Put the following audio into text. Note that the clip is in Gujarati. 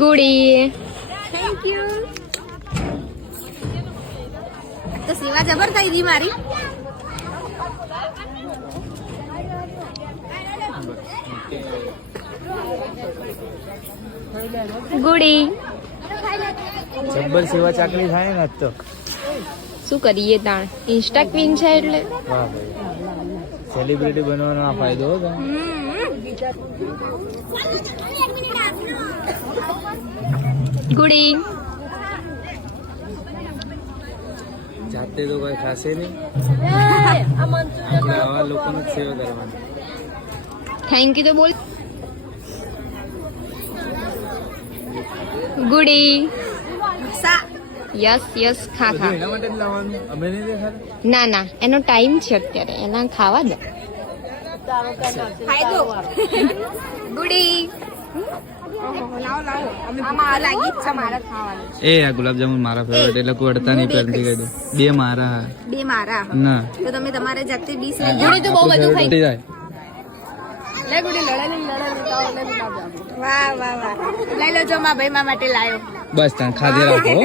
Gudi thank you. તો સેવા જબર થઈ ગઈ મારી. ગુડી જબ્બર સેવા ચાકરી થાય ને આજ તો. શું કરીએ તાણ ઇન્સ્ટા ક્વીન છે એટલે વાહ ભાઈ, સેલિબ્રિટી બનવાનો આ ફાયદો હતો. ગુડી જાતે તો કોઈ ખાશે નહીં, એટલે આવા લોકોને જ સેવા કરવાની. થેન્ક યુ તો બોલ. ગુડી યસ યસ ખા ખા. એના માટે જ લાવવાનું, અમે નહીં દેખાતા. ના ના એનો ટાઈમ છે અત્યારે, એના ખાવા દે. ફાયદો. ગુડી આમાં લાગી જ છે મારા ખાવાનું. એ આ ગુલાબજામુન મારા ફેવરેટ, એટલે કોઈ અડતા નહીં પહેલથી કહી દઉં. બે મારા બે મારા. ના, તો તમે તમારે જાતે 20 લઈ ગુડી તો બહુ બધું ખાઈ. તૂટી જાય. લે ગુડી વાહ વાહ વાહ. લઈ લો જો મા ભાઈ મા માટે લાયો. બસ ત્યાં ખાધે રાખો.